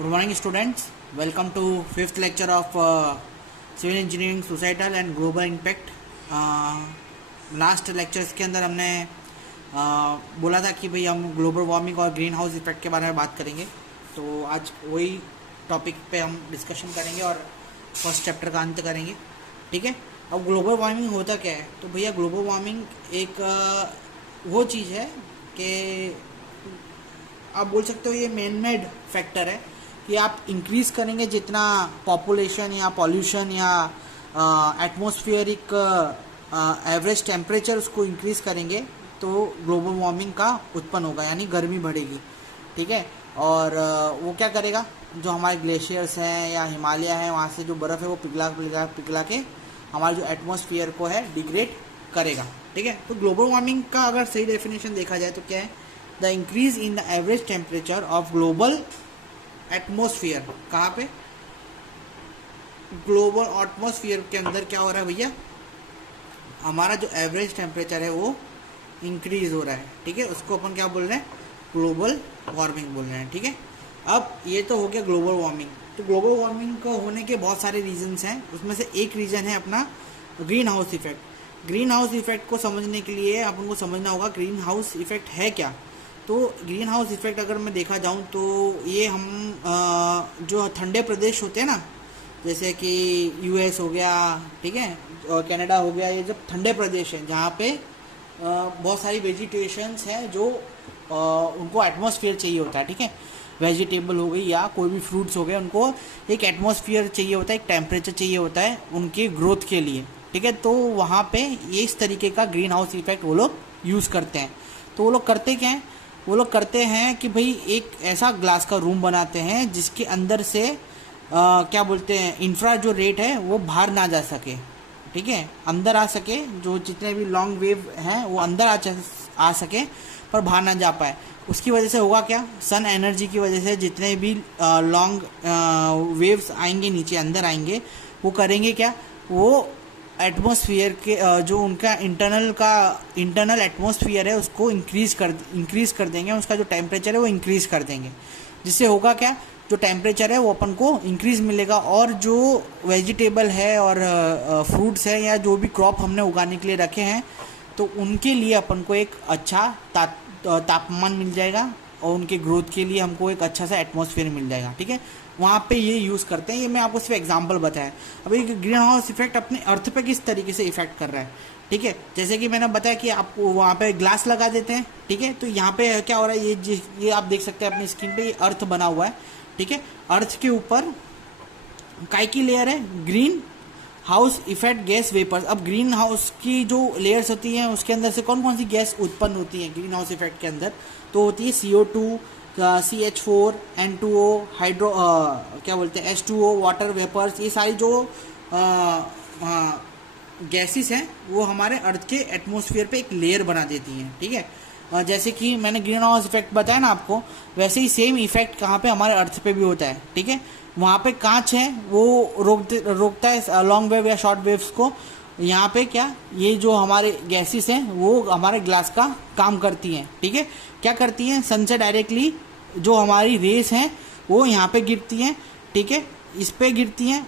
Good morning, students. Welcome to fifth lecture of Civil Engineering, Societal and Global Impact. Last lectures के अंदर हमने बोला था कि भाई हम ग्लोबल वार्मिंग और ग्रीन हाउस इफेक्ट के बारे में बात करेंगे। तो आज वही टॉपिक पे हम डिस्कशन करेंगे और फर्स्ट चैप्टर का अंत करेंगे। ठीक है। अब ग्लोबल वार्मिंग होता क्या है? तो भैया ग्लोबल वार्मिंग एक वो चीज़ है कि आप बोल सकते हो ये मैन मेड फैक्टर है कि आप इंक्रीज़ करेंगे जितना पॉपुलेशन या पॉल्यूशन या एटमॉस्फेरिक एवरेज टेम्परेचर उसको इंक्रीज़ करेंगे तो ग्लोबल वार्मिंग का उत्पन्न होगा, यानी गर्मी बढ़ेगी। ठीक है। और वो क्या करेगा, जो हमारे ग्लेशियर्स हैं या हिमालय है वहाँ से जो बर्फ़ है वो पिघला के हमारे जो एटमॉस्फेयर को है डिग्रेड करेगा। ठीक है। तो ग्लोबल वार्मिंग का अगर सही डेफिनेशन देखा जाए तो क्या है? The increase in the average temperature of global atmosphere. कहाँ पे? ग्लोबल एटमॉस्फेयर के अंदर क्या हो रहा है भैया? हमारा जो एवरेज टेम्परेचर है वो इंक्रीज हो रहा है। ठीक है। उसको अपन क्या बोल रहे हैं? ग्लोबल वार्मिंग बोल रहे हैं। ठीक है। अब ये तो हो गया ग्लोबल वार्मिंग। तो ग्लोबल वार्मिंग को होने के बहुत सारे रीजंस हैं, उसमें से एक रीज़न है अपना green house effect. Green house effect को समझने के लिए अपन को समझना होगा ग्रीन हाउस इफेक्ट है क्या। तो ग्रीन हाउस इफेक्ट अगर मैं देखा जाऊँ तो ये हम जो ठंडे प्रदेश होते हैं ना, जैसे कि यूएस हो गया, ठीक है, और कनाडा हो गया, ये जब ठंडे प्रदेश हैं जहाँ पे बहुत सारी वेजिटेशंस हैं जो उनको एटमॉस्फेयर चाहिए होता है। ठीक है। वेजिटेबल हो गई या कोई भी फ्रूट्स हो गए, उनको एक एटमॉस्फेयर चाहिए होता है, एक टेम्परेचर चाहिए होता है उनके ग्रोथ के लिए। ठीक है। तो वहाँ पे ये इस तरीके का ग्रीन हाउस इफेक्ट वो लोग यूज़ करते हैं। तो वो लोग करते क्या हैं? वो लोग करते हैं कि भाई एक ऐसा ग्लास का रूम बनाते हैं जिसके अंदर से क्या बोलते हैं, इंफ्रा जो रेट है वो बाहर ना जा सके। ठीक है। अंदर आ सके, जो जितने भी लॉन्ग वेव हैं वो अंदर आ सके पर बाहर ना जा पाए। उसकी वजह से होगा क्या? सन एनर्जी की वजह से जितने भी लॉन्ग वेव्स आएंगे नीचे अंदर आएंगे, वो करेंगे क्या? वो एटमॉस्फेयर के जो उनका इंटरनल एटमॉस्फेयर है उसको इंक्रीज़ कर देंगे, उसका जो टेम्परेचर है वो इंक्रीज़ कर देंगे। जिससे होगा क्या? जो टेम्परेचर है वो अपन को इंक्रीज़ मिलेगा और जो वेजिटेबल है और फ्रूट्स है या जो भी क्रॉप हमने उगाने के लिए रखे हैं तो उनके लिए अपन को एक अच्छा तापमान मिल जाएगा और उनके ग्रोथ के लिए हमको एक अच्छा सा एटमॉस्फेयर मिल जाएगा। ठीक है। वहाँ पे ये यूज़ करते हैं। ये मैं आपको सिर्फ एग्जांपल बताया। अभी ग्रीन हाउस इफेक्ट अपने अर्थ पे किस तरीके से इफेक्ट कर रहा है। ठीक है। जैसे कि मैंने बताया कि आपको वहाँ पे ग्लास लगा देते हैं। ठीक है। तो यहाँ पे क्या हो रहा है, ये आप देख सकते हैं अपनी स्क्रीन पे, ये अर्थ बना हुआ है। ठीक है। अर्थ के ऊपर काय की लेयर है? Green house effect gas vapours. अब ग्रीन हाउस की जो लेयर्स होती हैं उसके अंदर से कौन कौन सी गैस उत्पन्न होती है ग्रीन हाउस इफेक्ट के अंदर? तो होती है CO2, CH4, N2O, हाइड्रो क्या बोलते हैं H2O, वाटर वेपर्स। ये सारी जो गैसेस हैं वो हमारे अर्थ के एटमॉस्फेयर पे एक लेयर बना देती हैं। ठीक है। जैसे कि मैंने ग्रीन हाउस इफेक्ट बताया ना आपको, वैसे ही सेम इफेक्ट कहाँ पे? हमारे अर्थ पे भी होता है। ठीक है। वहाँ पे कांच है वो रोकता है लॉन्ग वेव या शॉर्ट वेव्स को। यहाँ पे क्या, ये जो हमारे गैसेस हैं वो हमारे ग्लास का काम करती हैं। ठीक है। क्या करती हैं? सन से डायरेक्टली जो हमारी रेस हैं वो यहाँ पे गिरती हैं। ठीक है। इस पे गिरती हैं,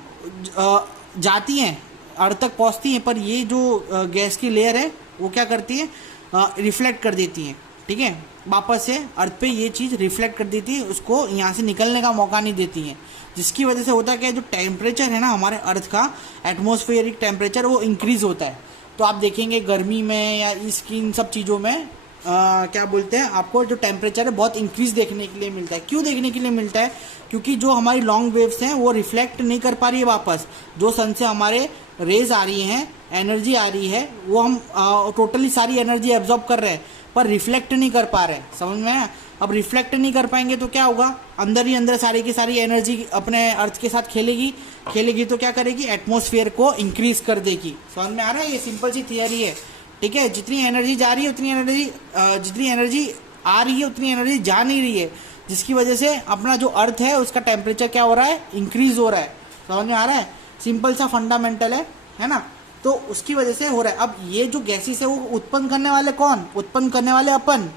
जाती हैं, अर्थ तक पहुँचती हैं, पर ये जो गैस की लेयर है वो क्या करती है? रिफ्लेक्ट कर देती हैं। ठीक है। वापस से अर्थ पे ये चीज़ रिफ्लेक्ट कर देती है, उसको यहाँ से निकलने का मौका नहीं देती हैं। जिसकी वजह से होता है क्या, जो टेम्परेचर है ना हमारे अर्थ का एटमॉस्फेरिक टेम्परेचर वो इंक्रीज़ होता है। तो आप देखेंगे गर्मी में या इसकी इन सब चीज़ों में क्या बोलते हैं, आपको जो टेम्परेचर है बहुत इंक्रीज़ देखने के लिए मिलता है। क्यों देखने के लिए मिलता है? क्योंकि जो हमारी लॉन्ग वेव्स हैं वो रिफ्लेक्ट नहीं कर पा रही है वापस। जो सन से हमारे रेज आ रही हैं, एनर्जी आ रही है, वो हम टोटली सारी एनर्जी एब्जॉर्ब कर रहे हैं पर रिफ्लेक्ट नहीं कर पा रहे। समझ में आया? अब रिफ्लेक्ट नहीं कर पाएंगे तो क्या होगा? अंदर ही अंदर सारी की सारी एनर्जी अपने अर्थ के साथ खेलेगी तो क्या करेगी? एटमॉस्फेयर को इंक्रीज कर देगी। समझ में आ रहा है? ये सिंपल सी थियरी है। ठीक है। जितनी एनर्जी जा रही है जितनी एनर्जी आ रही है उतनी एनर्जी जा नहीं रही है, जिसकी वजह से अपना जो अर्थ है उसका टेम्परेचर क्या हो रहा है? इंक्रीज हो रहा है। समझ में आ रहा है? सिंपल सा फंडामेंटल है ना? तो उसकी वजह से हो रहा है। अब ये जो गैसेस है वो उत्पन्न करने वाले कौन? उत्पन्न करने वाले अपन।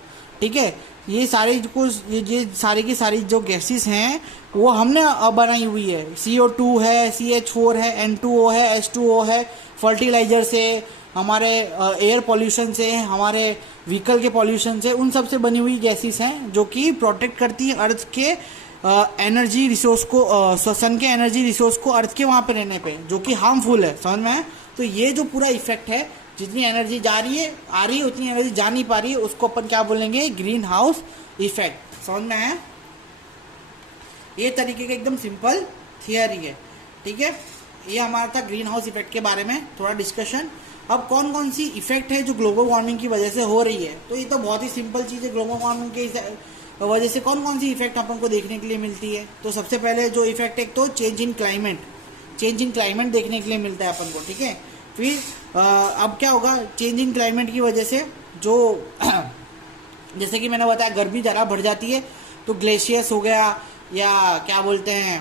ठीक है। ये सारी को ये सारी की सारी जो गैसेस हैं वो हमने बनाई हुई है। CO2 है, CH4 है, N2O है, H2O है, फर्टिलाइजर से, हमारे एयर पॉल्यूशन से, हमारे व्हीकल के पॉल्यूशन से, उन सब से बनी हुई गैसेस हैं जो कि प्रोटेक्ट करती है अर्थ के एनर्जी रिसोर्स को, सन के एनर्जी रिसोर्स को अर्थ के वहाँ पे रहने पे, जो कि हार्मफुल है, समझ में है। तो ये जो पूरा इफेक्ट है, जितनी एनर्जी जा रही है आ रही है उतनी एनर्जी जा नहीं पा रही है, उसको अपन क्या बोलेंगे, ग्रीन हाउस इफेक्ट, समझ में है। ये तरीके का एकदम सिंपल थियरी है, ठीक है। ये हमारा था ग्रीन हाउस इफेक्ट के बारे में थोड़ा डिस्कशन। अब कौन कौन सी इफेक्ट है जो ग्लोबल वार्मिंग की वजह से हो रही है, तो ये तो बहुत ही सिंपल चीज़ है। ग्लोबल वार्मिंग के वजह से कौन कौन सी इफेक्ट अपन को देखने के लिए मिलती है, तो सबसे पहले जो इफेक्ट है तो चेंज इन क्लाइमेट देखने के लिए मिलता है अपन को, ठीक है। फिर अब क्या होगा, चेंज इन क्लाइमेट की वजह से जो जैसे कि मैंने बताया गर्मी ज़रा बढ़ जाती है, तो ग्लेशियर्स हो गया या क्या बोलते हैं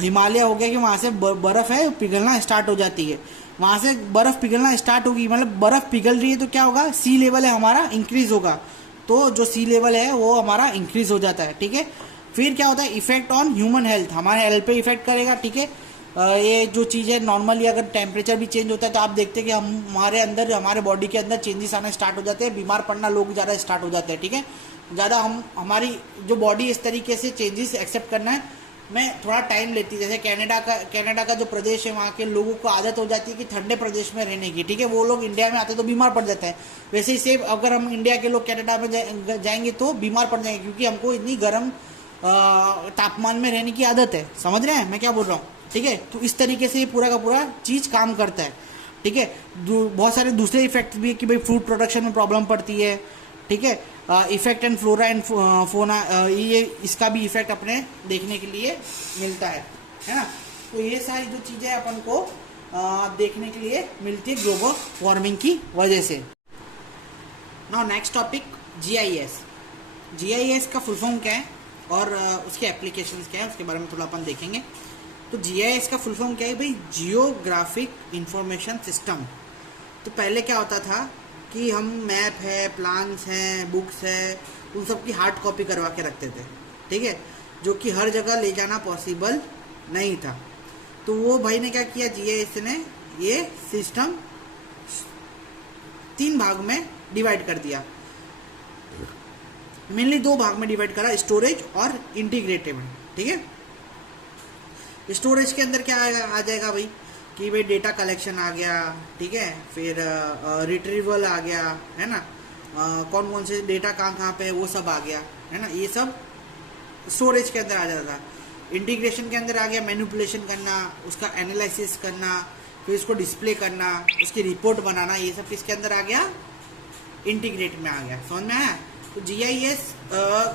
हिमालय हो गया कि वहाँ से बर्फ़ है पिघलना स्टार्ट हो जाती है। वहाँ से बर्फ़ पिघलना स्टार्ट होगी, मतलब बर्फ़ पिघल रही है तो क्या होगा, सी लेवल है हमारा इंक्रीज़ होगा, तो जो सी लेवल है वो हमारा इंक्रीज़ हो जाता है, ठीक है। फिर क्या होता है, इफेक्ट ऑन ह्यूमन हेल्थ, हमारे हेल्थ पे इफेक्ट करेगा, ठीक है। ये जो चीज़ है नॉर्मली अगर टेम्परेचर भी चेंज होता है तो आप देखते हैं कि हमारे अंदर, हमारे बॉडी के अंदर चेंजेस आना स्टार्ट हो जाते हैं, बीमार पड़ना लोग ज़्यादा स्टार्ट हो जाते हैं, ठीक है। ज़्यादा हमारी जो बॉडी इस तरीके से चेंजेस एक्सेप्ट करना है में थोड़ा टाइम लेती है। जैसे कनाडा का जो प्रदेश है वहाँ के लोगों को आदत हो जाती है कि ठंडे प्रदेश में रहने की, ठीक है। वो लोग इंडिया में आते तो बीमार पड़ जाते हैं। वैसे ही सेम अगर हम इंडिया के लोग कनाडा में जाएंगे तो बीमार पड़ जाएंगे, क्योंकि हमको इतनी गर्म तापमान में रहने की आदत है, समझ रहे हैं मैं क्या बोल रहा हूँ, ठीक है। तो इस तरीके से ये पूरा का पूरा चीज़ काम करता है, ठीक है। बहुत सारे दूसरे इफेक्ट भी है कि भाई फूड प्रोडक्शन में प्रॉब्लम पड़ती है, ठीक है। Effect and flora and fauna, ये इसका भी इफेक्ट अपने देखने के लिए मिलता है ना। तो ये सारी जो चीज़ें अपन को देखने के लिए मिलती है ग्लोबल वार्मिंग की वजह से। नाउ नेक्स्ट टॉपिक, GIS का फुल फॉर्म क्या है और उसके एप्लीकेशंस क्या है, उसके बारे में थोड़ा अपन देखेंगे। तो GIS का फुल फॉर्म क्या है भाई, जियोग्राफिक इंफॉर्मेशन सिस्टम। तो पहले क्या होता था कि हम मैप है, प्लान्स हैं, बुक्स है, उन सब की हार्ड कॉपी करवा के रखते थे, ठीक है, जो कि हर जगह ले जाना पॉसिबल नहीं था। तो वो भाई ने क्या किया, GIS ने ये सिस्टम 3 भाग में डिवाइड कर दिया, मेनली 2 भाग में डिवाइड करा, स्टोरेज और इंटीग्रेटेड, ठीक है। स्टोरेज के अंदर क्या आ जाएगा भाई कि भाई डेटा कलेक्शन आ गया, ठीक है, फिर रिट्रीवल आ गया, है ना, कौन कौन से डेटा कहाँ पे है वो सब आ गया, है ना, ये सब स्टोरेज के अंदर आ जाता था। इंटीग्रेशन के अंदर आ गया मैनिपुलेशन करना, उसका एनालिसिस करना, फिर उसको डिस्प्ले करना, उसकी रिपोर्ट बनाना, ये सब किसके अंदर आ गया, इंटीग्रेट में आ गया, समझ में आया। तो GIS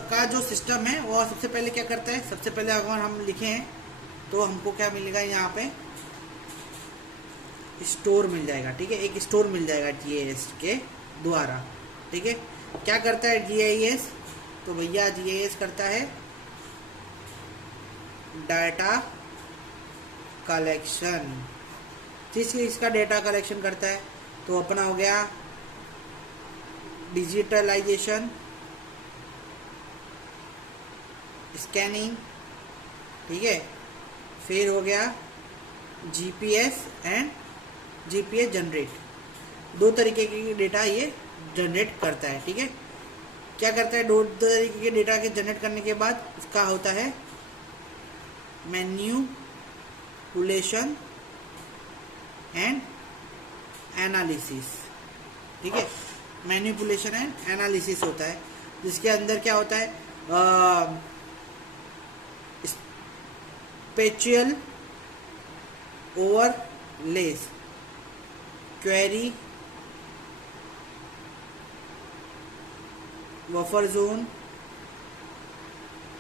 का जो सिस्टम है वो सबसे पहले क्या करता है, सबसे पहले अगर हम लिखें तो हमको क्या मिलेगा, यहाँ पे स्टोर मिल जाएगा, ठीक है, एक स्टोर मिल जाएगा GIS के द्वारा, ठीक है। क्या करता है GIS, तो भैया GIS करता है डाटा कलेक्शन। इसका डाटा कलेक्शन करता है, तो अपना हो गया डिजिटलाइजेशन, स्कैनिंग, ठीक है, फिर हो गया GPS जनरेट। 2 तरीके के डेटा ये जनरेट करता है, ठीक है। क्या करता है, 2 तरीके के डेटा के जनरेट करने के बाद उसका होता है मैन्युपुलेशन एंड एनालिसिस, ठीक है। मैनिपुलेशन एंड एनालिसिस होता है, जिसके अंदर क्या होता है, spatial overlays, query, buffer zone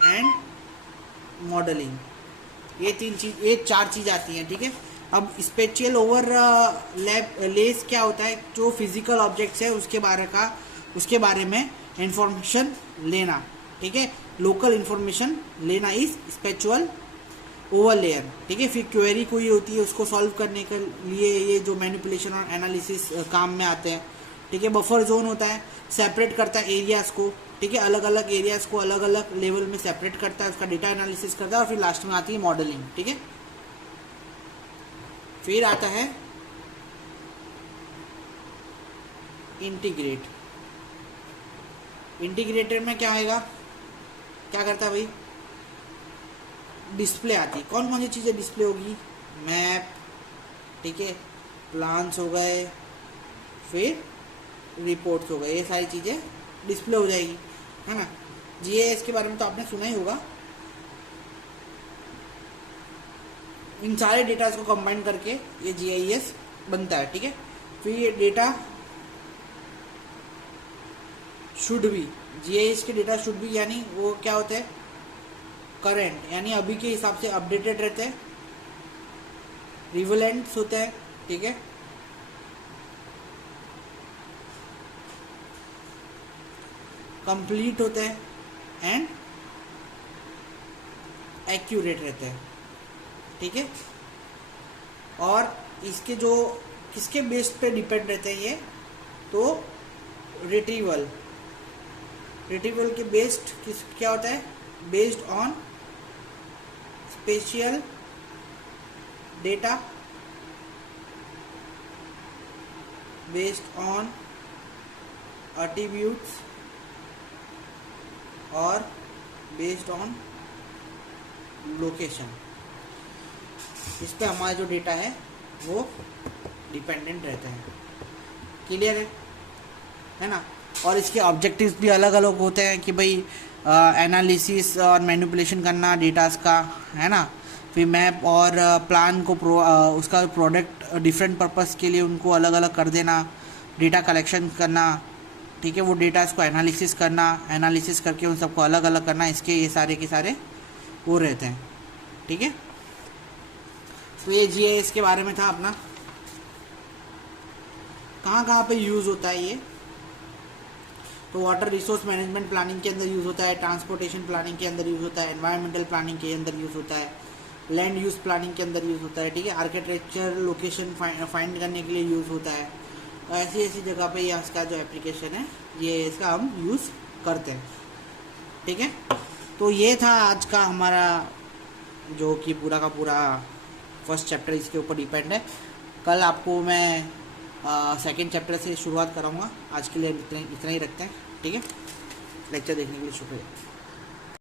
and modelling, ये 4 चीज आती हैं, ठीक है। अब स्पेशियल ओवरलेस क्या होता है, जो फिजिकल ऑब्जेक्ट्स है उसके बारे में इंफॉर्मेशन लेना, ठीक है, लोकल इंफॉर्मेशन लेना इज स्पेशल ओवरलेयर, ठीक है। फिर क्वेरी कोई होती है, उसको सॉल्व करने के लिए ये जो मैनिपुलेशन और एनालिसिस काम में आते हैं, ठीक है। बफर जोन होता है, सेपरेट करता है एरियाज़ को, ठीक है, अलग अलग एरियाज़ को अलग अलग लेवल में सेपरेट करता है, उसका डेटा एनालिसिस करता है, और फिर लास्ट में आती है मॉडलिंग, ठीक है। फिर आता है इंटीग्रेट। इंटीग्रेटर में क्या आएगा, क्या करता है भाई, डिस्प्ले आती है। कौन कौन सी चीज़ें डिस्प्ले होगी, मैप, ठीक है, प्लान्स हो गए, फिर रिपोर्ट्स हो गए, ये सारी चीज़ें डिस्प्ले हो जाएगी, है ना। जीआईएस के बारे में तो आपने सुना ही होगा। इन सारे डेटा को कंबाइन करके ये जीआईएस बनता है, ठीक है। फिर ये डेटा शुड भी, जीआईएस के डेटा शुड भी यानी वो क्या होते हैं, करंट यानी अभी के हिसाब से अपडेटेड रहते हैं, रिवेलेंट्स होते हैं, ठीक है, कंप्लीट होते हैं, एंड एक्यूरेट रहते हैं, ठीक है। और इसके जो किसके बेस्ड पे डिपेंड रहते हैं ये, तो रिट्रीवल के बेस्ड किस क्या होता है, based on spatial data, based on attributes, और बेस्ड ऑन लोकेशन। इस पे हमारा जो डेटा है वो डिपेंडेंट रहता है। क्लियर है ना। और इसके ऑब्जेक्टिव्स भी अलग अलग होते हैं कि भाई एनालिसिस और मैनिपुलेशन करना डेटास का, है ना। फिर मैप और प्लान को उसका प्रोडक्ट डिफरेंट पर्पस के लिए उनको अलग अलग कर देना, डेटा कलेक्शन करना, ठीक है, वो डेटास को एनालिसिस करना, एनालिसिस करके उन सबको अलग अलग करना, इसके ये सारे के सारे वो रहते हैं, ठीक है। तो ये जीआईएस के बारे में था अपना। कहाँ कहाँ पे यूज़ होता है ये, तो वाटर रिसोर्स मैनेजमेंट प्लानिंग के अंदर यूज़ होता है, ट्रांसपोर्टेशन प्लानिंग के अंदर यूज़ होता है, एनवायरमेंटल प्लानिंग के अंदर यूज़ होता है, लैंड यूज़ प्लानिंग के अंदर यूज़ होता है, ठीक है, आर्किटेक्चर लोकेशन फाइंड करने के लिए यूज़ होता है। तो ऐसी ऐसी जगह पे ये इसका जो एप्लीकेशन है ये इसका हम यूज़ करते हैं, ठीक है। तो ये था आज का हमारा जो कि पूरा का पूरा फर्स्ट चैप्टर इसके ऊपर डिपेंड है। कल आपको मैं सेकंड चैप्टर से शुरुआत कराऊंगा। आज के लिए इतना ही रखते हैं, ठीक है। लेक्चर देखने के लिए शुक्रिया।